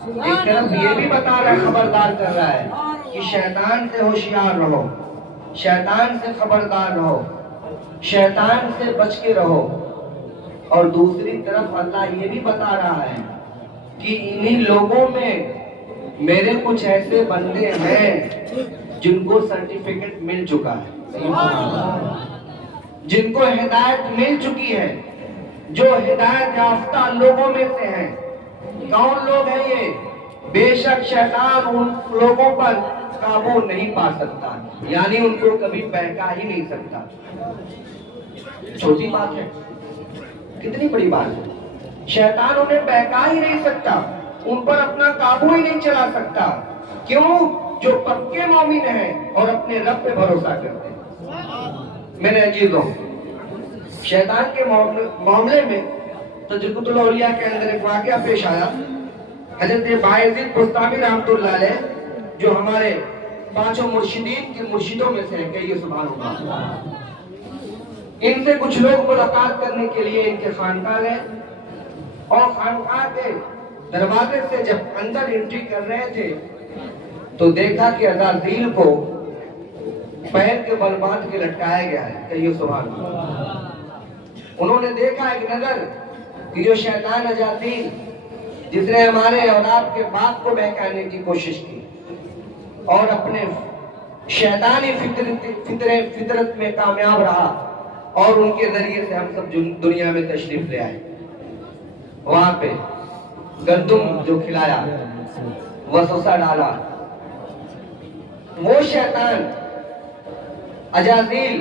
ایک طرف یہ بھی بتا رہا ہے، خبردار کر رہا ہے کہ شیطان سے ہوشیار رہو، شیطان سے خبردار رہو، شیطان سے بچ کے رہو، اور دوسری طرف اللہ یہ بھی بتا رہا ہے کہ انہی لوگوں میں میرے کچھ ایسے بندے ہیں جن کو سرٹیفکیٹ مل چکا ہے، جن کو ہدایت مل چکی ہے، جو ہدایت یافتہ لوگوں میں سے ہیں۔ کون لوگ ہیں یہ؟ بے شک شیطان ان لوگوں پر قابو نہیں پا سکتا، یعنی ان کو کبھی بہکا ہی نہیں سکتا۔ چھوٹی بات ہے، کتنی بڑی بات ہے؟ شیطان انہیں بہکا ہی نہیں سکتا، ان پر اپنا قابو ہی نہیں چلا سکتا۔ کیوں؟ جو پکے مومن ہیں اور اپنے رب پہ بھروسہ کرتے ہیں۔ میرے عزیزوں، شیطان کے معاملے میں تجربۃ الاولیاء کے اندر ایک واقعہ پیش آیا۔ حضرت بایزید بستامی رحمۃ اللہ علیہ، جو ہمارے پانچوں مرشدین کے مرشدوں میں سے ہیں، کہیے سبحان اللہ، ان سے کچھ لوگ ملاقات کرنے کے لیے ان کے خانقاہ گئے، اور خانقاہ کے دروازے سے جب اندر انٹری کر رہے تھے تو دیکھا کہ عزازیل کو پیر کے بل باندھ کے لٹکایا گیا ہے، کہیے سبحان اللہ۔ انہوں نے دیکھا ایک نظر کہ جو شیطان عزازیل جس نے ہمارے اور آپ کے باپ کو بہکانے کی کوشش کی اور اپنے شیطانی فطرت میں کامیاب رہا، اور ان کے ذریعے سے ہم سب دنیا میں تشریف لے آئے، وہاں پہ گندم جو کھلایا، وسوسہ ڈالا، وہ شیطان عزازیل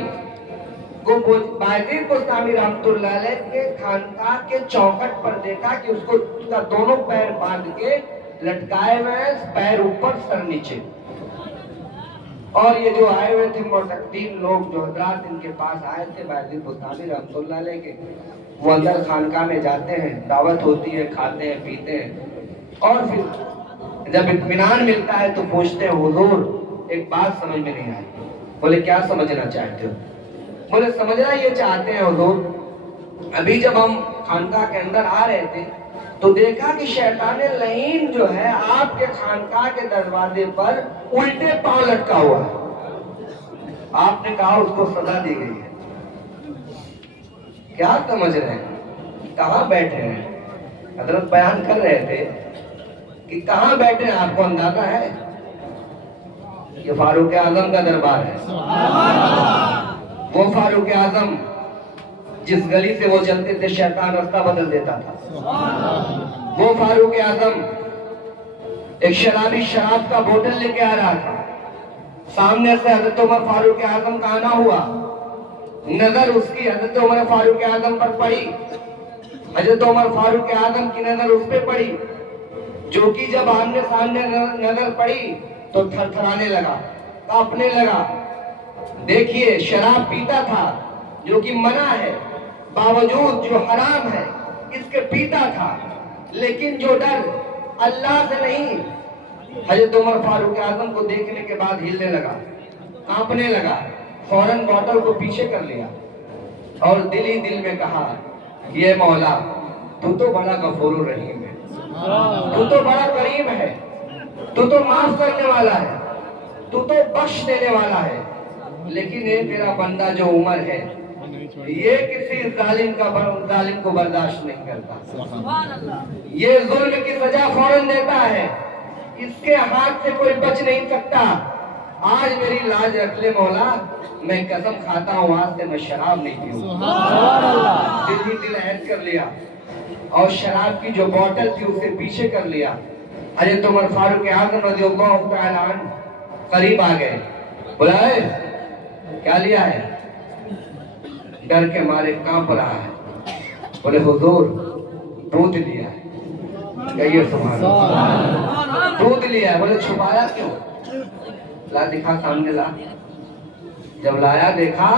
کو بایزید بستامی رحمۃ اللہ علیہ کے خانقاہ کے چوکھٹ پر دیکھا کہ اس کا دونوں پیر باندھ کے لٹکائے ہوئے ہیں، پیر اوپر سر نیچے۔ اور یہ جو آئے ہوئے تھے معتقدین لوگ، جو حضرات ان کے پاس آئے تھے بایزید بستامی رحمۃ اللہ علیہ کے، وہ اندر خانقاہ میں جاتے ہیں، دعوت ہوتی ہے، کھاتے ہیں، پیتے ہیں، اور پھر جب اطمینان ملتا ہے تو پوچھتے ہیں حضور ایک بات سمجھ میں نہیں آئی۔ بولے کیا سمجھنا چاہتے ہو؟ بولے سمجھنا یہ چاہتے ہیں حضور، ابھی جب ہم خانقاہ کے اندر آ رہے تھے تو دیکھا کہ شیطان لعین جو ہے آپ کے خانقاہ کے دروازے پر الٹے پاؤں لٹکا ہوا ہے۔ آپ نے کہا اس کو سزا دی گئی ہے۔ کیا سمجھ رہے ہیں؟ کہاں بیٹھے ہیں؟ حضرت بیان کر رہے تھے کہ کہاں بیٹھے ہیں، آپ کو اندازہ ہے؟ یہ فاروق اعظم کا دربار ہے۔ وہ فاروق اعظم جس گلی سے وہ چلتے تھے شیطان راستہ بدل دیتا تھا۔ وہ فاروق اعظم ایک شرابی شراب کا بوتل لے کے آ رہا تھا، سامنے سے حضرت عمر فاروق اعظم کا آنا ہوا، نظر اس کی حضرت عمر فاروق اعظم پر پڑی، حضرت عمر فاروق اعظم کی نظر اس پہ پڑی، جو کہ جب آمنے سامنے نظر پڑی تو تھر تھرانے لگا، کانپنے لگا۔ دیکھیے شراب پیتا تھا جو کہ منع ہے، باوجود جو حرام ہے اس کے پیتا تھا، لیکن جو ڈر اللہ سے نہیں، حضرت عمر فاروق اعظم کو دیکھنے کے بعد ہلنے لگا، کانپنے لگا، فوراً بوتل کو پیچھے کر لیا اور دل ہی دل میں کہا کہ اے مولا تو تو بڑا غفور الرحیم ہے، تو تو بڑا کریم ہے، تو تو معاف کرنے والا ہے، تو تو بخش دینے والا ہے، لیکن یہ تیرا بندہ جو عمر ہے یہ کسی ظالم کو برداشت نہیں کرتا، یہ ظلم کی سزا فوراً دیتا ہے، اس کے ہاتھ سے کوئی بچ نہیں سکتا۔ آج میری لاج رکھ لے مولا، میں قسم کھاتا ہوں آج سے میں شراب نہیں پیوں۔ دل ہی دل عہد کر لیا اور شراب کی جو بوتل تھی اسے پیچھے کر لیا۔ حضرت عمر فاروق اعظم رضی اللہ تعالیٰ عنہ قریب آ گئے، بلائے کیا لیا ہے؟ ڈر کے مارے کانپ رہا ہے، بولے حضور دودھ لیا ہے، کہیے سبحان اللہ، دودھ لیا ہے۔ بولے چھپایا کیوں؟ لا دکھا، سامنے لا۔ جب لایا دیکھا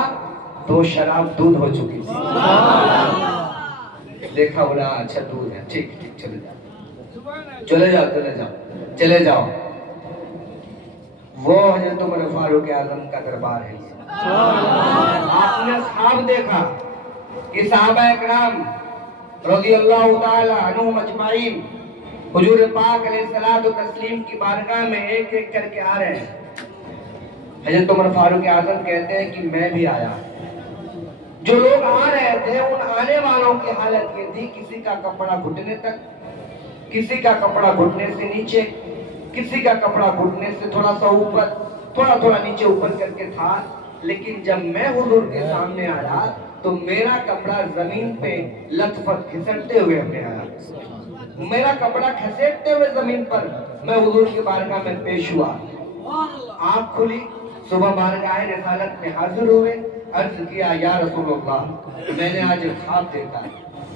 تو شراب دودھ ہو چکی تھی۔ دیکھا، بولا اچھا دودھ ہے، ٹھیک ٹھیک، چلے جاؤ چلے جاؤ چلے جاؤ چلے جاؤ۔ وہ حضرت عمر فاروق اعظم کا دربار ہے۔ آپ نے خواب دیکھا کہ صحابہ اکرام رضی اللہ تعالی عنہم اجمعین حضور پاک علیہ الصلوۃ والتسلیم کی بارگاہ میں ایک ایک کر کے آ رہے ہیں. حضرت عمر فاروق اعظم کہتے ہیں کہ میں بھی آیا. جو لوگ آ رہے تھے ان آنے والوں کی حالت یہ تھی، کسی کا کپڑا گھٹنے تک، کسی کا کپڑا گھٹنے سے نیچے، کسی کا کپڑا گھٹنے سے تھوڑا سا اوپر، تھوڑا تھوڑا نیچے اوپر کر کے تھا. لیکن جب میں حضور کے سامنے آیا تو میرا کپڑا زمین پہ لت پت گھسٹتے ہوئے ہمیں آیا. میرا کپڑا گھسیٹتے ہوئے زمین پر میں حضور کی بارگاہ میں پیش ہوا. آنکھ کھلی، صبح بارگاہ رسالت میں حاضر ہوئے. عرض کیا یا رسول اللہ میں نے آج ایک خواب دیکھا.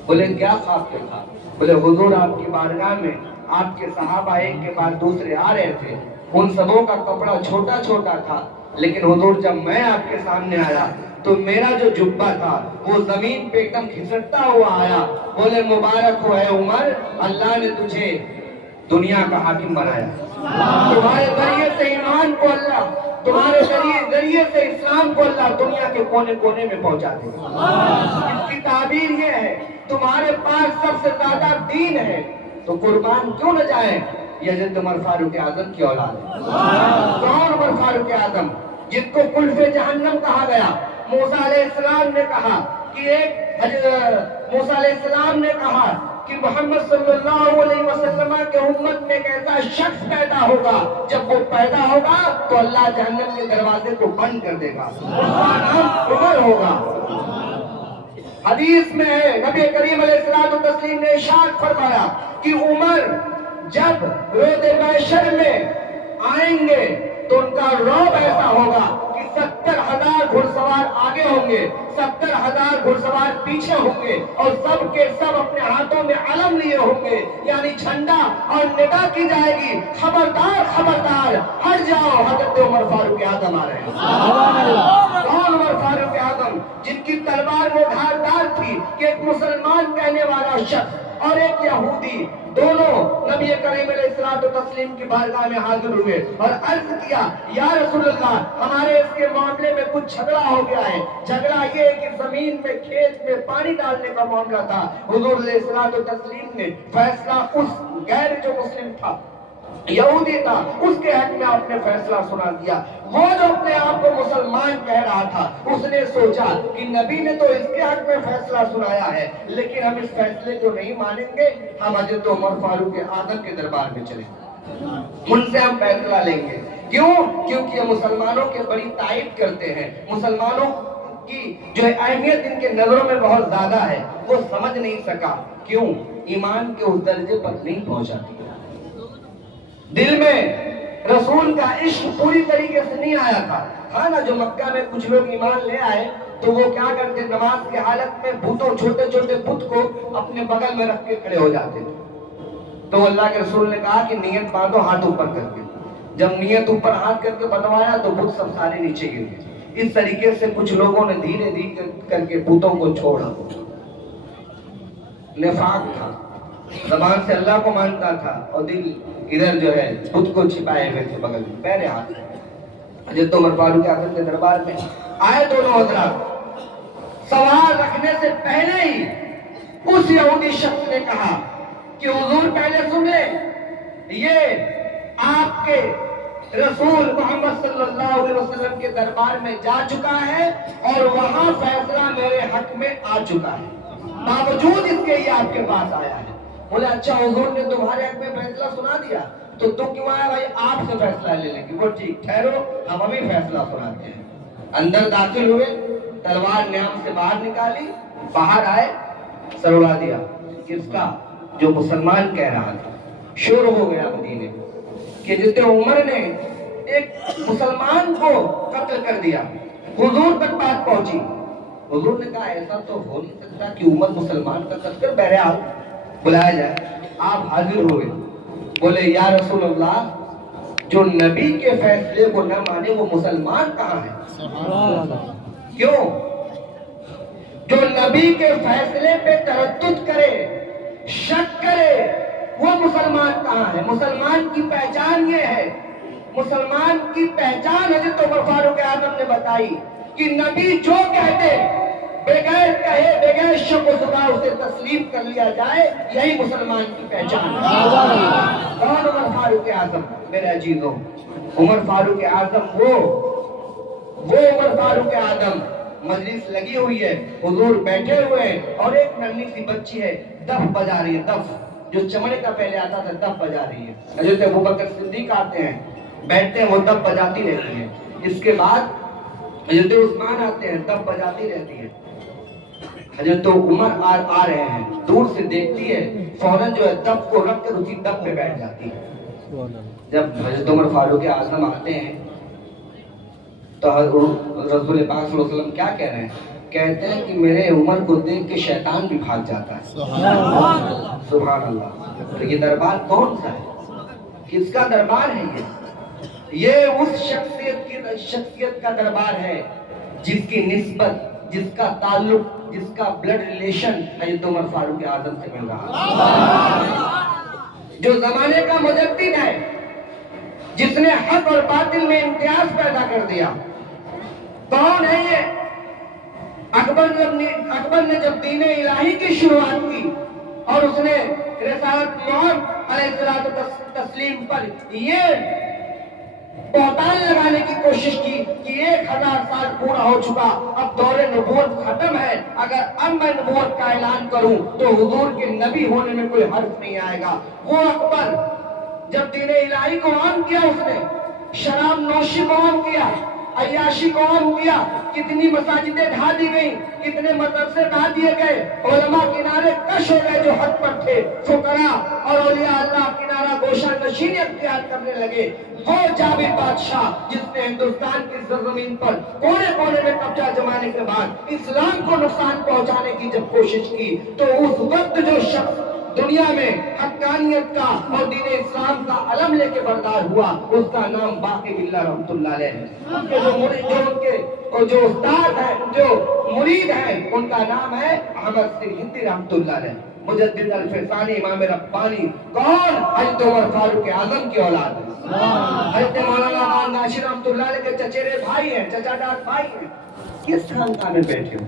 بولے کیا خواب دیکھا؟ بولے حضور آپ کی بارگاہ میں آپ کے صحابہ ایک کے بعد دوسرے آ رہے تھے، ان سبوں کا کپڑا چھوٹا چھوٹا تھا، لیکن حضور جب میں آپ کے سامنے آیا تو میرا جو جبہ تھا وہ زمین پہ ایک دم گھسٹتا ہوا آیا. بولے مبارک ہو اے عمر، اللہ نے تجھے دنیا کا حاکم بنایا. تمہارے ذریعے سے ایمان کو اللہ، تمہارے ذریعے سے اسلام کو اللہ دنیا کے کونے کونے میں پہنچا دے. اس کی تعبیر یہ ہے تمہارے پاس سب سے زیادہ دین ہے تو قربان کیوں نہ جائیں. یہ حضرت عمر فاروق اعظم کی اولاد ہے. کون عمر فاروق اعظم؟ جس کو قلف جہنم کہا گیا. موسیٰ علیہ السلام نے کہا کہ موسیٰ علیہ السلام نے کہا کہ محمد صلی اللہ علیہ وسلم کے امت میں ایک ایسا شخص پیدا ہوگا، جب وہ پیدا ہوگا تو اللہ جہنم کے دروازے کو بند کر دے گا، اس کا نام عمر ہوگا. حدیث میں ہے نبی کریم علیہ الصلوۃ والتسلیم نے ارشاد فرمایا کہ عمر جب روز محشر میں آئیں گے تو ان کا رعب ایسا ہوگا کہ 70,000 گھڑ سوار آگے ہوں گے، 70,000 گھڑ سوار پیچھے ہوں گے، اور سب کے سب اپنے ہاتھوں میں علم لیے ہوں گے، یعنی جھنڈا، اور ندا کی جائے گی خبردار خبردار ہٹ جاؤ، حضرت عمر فاروق اعظم آ رہے ہیں. کون عمر فاروق اعظم؟ جن کی تلوار وہ دھاردار تھی کہ ایک مسلمان کہنے والا شخص اور ایک یہودی دونوں نبی کریم علیہ الصلوۃ والتسلیم کی بارگاہ میں حاضر ہوئے اور عرض کیا یا رسول اللہ ہمارے اس کے معاملے میں کچھ جھگڑا ہو گیا ہے. جھگڑا یہ ہے کہ زمین میں کھیت میں پانی ڈالنے کا معاملہ تھا. حضور علیہ الصلوۃ والتسلیم نے فیصلہ اس غیر جو مسلم تھا، یہودی تھا، اس کے حق میں آپ نے فیصلہ سنا دیا. وہ جو اپنے آپ کو مسلمان کہہ رہا تھا اس نے سوچا کہ نبی نے تو اس کے حق میں فیصلہ سنایا ہے، لیکن ہم اس فیصلے کو نہیں مانیں گے، ہم حضرت عمر فاروق اعظم کے دربار میں چلیں گے، ان سے ہم فیصلہ لیں گے. کیوں؟ کیونکہ یہ مسلمانوں کے بڑی تائید کرتے ہیں. مسلمانوں کی جو اہمیت ان کے نظروں میں بہت زیادہ ہے، وہ سمجھ نہیں سکا. کیوں؟ ایمان کے اس درجے پر نہیں پہنچا. دل میں رسول کا عشق پوری طریقے سے نہیں آیا تھا. ہاں نا، جو مکہ میں کچھ لوگ ایمان لے آئے تو وہ کیا کرتے، نماز کی حالت میں بتوں، چھوٹے چھوٹے بت کو اپنے بغل میں رکھ کے کھڑے ہو جاتے تھے. تو اللہ کے رسول نے کہا کہ نیت باندھو ہاتھ اوپر کر کے. جب نیت اوپر ہاتھ کر کے بنوایا تو بت سب سارے نیچے گر گئے. اس طریقے سے کچھ لوگوں نے دھیرے دھیرے کر کے بتوں کو چھوڑا. نفاق تھا، زبان سے اللہ کو مانتا تھا اور دل ادھر جو ہے خود کو چھپائے ہوئے تھے بغل میں پہرے ہاتھ میں. حضرت عمر فاروق اعظم کے دربار میں آئے دونوں حضرات. سوال رکھنے سے پہلے ہی اس یہودی شخص نے کہا کہ حضور پہلے سن لیں، یہ آپ کے رسول محمد صلی اللہ علیہ وسلم کے دربار میں جا چکا ہے اور وہاں فیصلہ میرے حق میں آ چکا ہے، باوجود اس کے یہ آپ کے پاس آیا ہے. بولے اچھا حضور نے تمہارے حق میں فیصلہ سنا دیا تو تم کیوں آیا؟ بھائی آپ سے فیصلہ لے لیں گے. وہ ٹھیک، ٹھہرو، ہم ابھی فیصلہ سناتے ہیں. اندر داخل ہوئے، تلوار نیام سے باہر نکالی، باہر آئے، سر اڑا دیا. کس کا؟ جو مسلمان کہہ رہا تھا. شور ہو گیا مدینے کہ جتنے عمر نے ایک مسلمان کو قتل کر دیا. حضور تک بات پہنچی. حضور نے کہا ایسا تو ہو نہیں سکتا کہ عمر مسلمان کا قتل کر. بہرحال بلایا جائے. آپ حاضر ہوئے. بولے یا رسول اللہ جو نبی کے فیصلے کو نہ مانے وہ مسلمان کہاں ہے؟ کیوں؟ جو نبی کے فیصلے پہ تردد کرے، شک کرے، وہ مسلمان کہاں ہے؟ مسلمان کی پہچان یہ ہے. مسلمان کی پہچان حضرت عمر فاروق اعظم نے بتائی کہ نبی جو کہتے بغیر کہے بغیر شک و شبہ اسے تسلیم کر لیا جائے، یہی مسلمان کی پہچان ہے۔ کون؟ عمر فاروق اعظم۔ میرے عزیزوں، عمر فاروق اعظم وہ عمر فاروق اعظم، مجلس لگی ہوئی ہے، حضور بیٹھے ہوئے ہیں اور ایک ننھی سی بچی ہے دف بجا رہی ہے، دف جو چمڑے کا پہلے آتا تھا، دف بجا رہی ہے۔ حضرت ابوبکر صدیق آتے ہیں، بیٹھتے ہیں، وہ دف بجاتی رہتی ہے۔ اس کے بعد حضرت عثمان آتے ہیں، دف بجاتی رہتی ہے۔ حضرت عمر آ رہے ہیں، دور سے دیکھتی ہے، فوراً جو ہے دف کو رکھ کر اسی دف پہ بیٹھ جاتی ہے۔ جب حضرت عمر فاروق اعظم آتے ہیں تو رسول پاک صلی اللہ علیہ وسلم کیا کہہ رہے ہیں؟ کہتے ہیں کہ میرے عمر کو دیکھ کے شیطان بھی بھاگ جاتا ہے۔ سبحان اللہ۔ تو یہ دربار کون سا ہے؟ کس کا دربار ہے یہ اس شخصیت کا دربار ہے جس کی نسبت، جس کا تعلق، جس کا بلڈ ریلیشن حضرت عمر فاروق اعظم سے مل رہا ہے، جو زمانے کا مجدد ہے، جس نے حق اور باطل میں امتیاز پیدا کر دیا۔ کون ہے یہ؟ اکبر نے جب دین الہی کی شروعات کی اور اس نے رسالت محمد علیہ السلام پر یہ بہتان لگانے کی کوشش کی کہ 1000 سال پورا ہو چکا، اب دور نبوت ختم ہے، اگر اب میں نبوت کا اعلان کروں تو حضور کے نبی ہونے میں کوئی حرف نہیں آئے گا۔ وہ اکبر جب دین الہی کو عام کیا، اس نے شراب نوشی کو عام کیا، عیاشی کو عام کیا، کتنی مساجدیں ڈھا دی گئیں، کتنے مدرسے ڈھا دیے گئے، علماء کنارے کش ہو گئے جو حق پر تھے، فقراء اور اولیاء اللہ کنارہ گوشہ نشینی اختیار کرنے لگے۔ وہ جابر بادشاہ جس نے ہندوستان کی سرزمین پر کونے کونے میں قبضہ جمانے کے بعد اسلام کو نقصان پہنچانے کی جب کوشش کی، تو اس وقت جو شخص دنیا میں حقانیت کا اور دین اسلام کا علم لے کے بردار ہوا، اس کا نام باقی باللہ رحمۃ اللہ علیہ ہے۔ ان کے جو استاد ہیں، جو مرید ہیں، ان کا نام ہے احمد سنگھ ہندی رحمۃ اللہ علیہ، مجدد الفسانی، امام ربانی۔ کون؟ حضرت عمر فاروق اعظم کی اولاد ہے۔ حضرت مولانا امان ناشر رحمۃ اللہ علیہ کے چچیرے بھائی ہیں، چچا دار بھائی ہیں۔ کس خاندان میں بیٹھے ہو؟